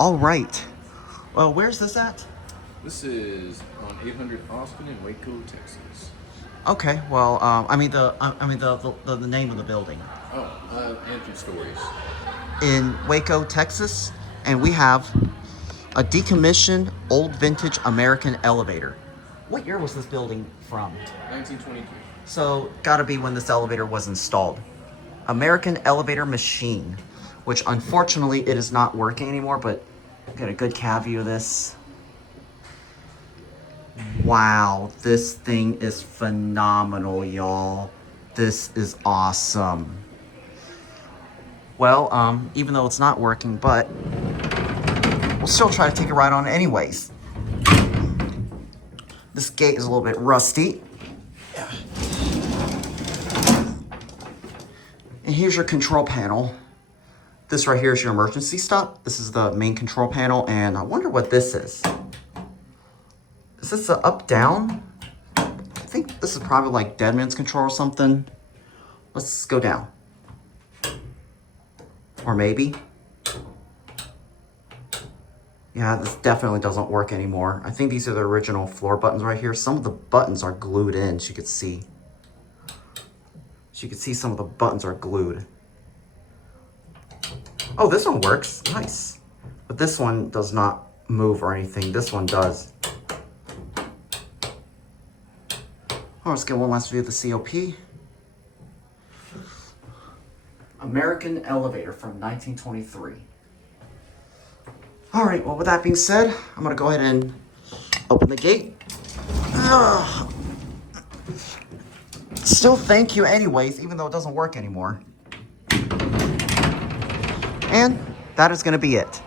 All right. Well, where's this at? This is on 800 Austin in Waco, Texas. Okay. Well, the name of the building Oh, Anthem Stories. in Waco, Texas, and we have a decommissioned old vintage American elevator. What year was this building from? 1922. So, gotta be when this elevator was installed. American elevator machine, which unfortunately it is not working anymore, but get a good cab view of this. Wow, this thing is phenomenal, y'all. This is awesome. Well, even though it's not working, but we'll still try to take a ride on it anyways. This gate is a little bit rusty. And here's your control panel. This right here is your emergency stop. This is the main control panel, and I wonder what this is. Is this a up down? I think this is probably like dead man's control or something. Let's go down. Or maybe. Yeah, this definitely doesn't work anymore. I think these are the original floor buttons right here. Some of the buttons are glued in, so you could see. So you can see some of the buttons are glued. Oh, this one works. Nice. But this one does not move or anything. This one does. Oh, let's get one last view of the COP. American elevator from 1923. All right, well, with that being said, I'm going to go ahead and open the gate. Ugh. Still thank you anyways, even though it doesn't work anymore. And that is going to be it.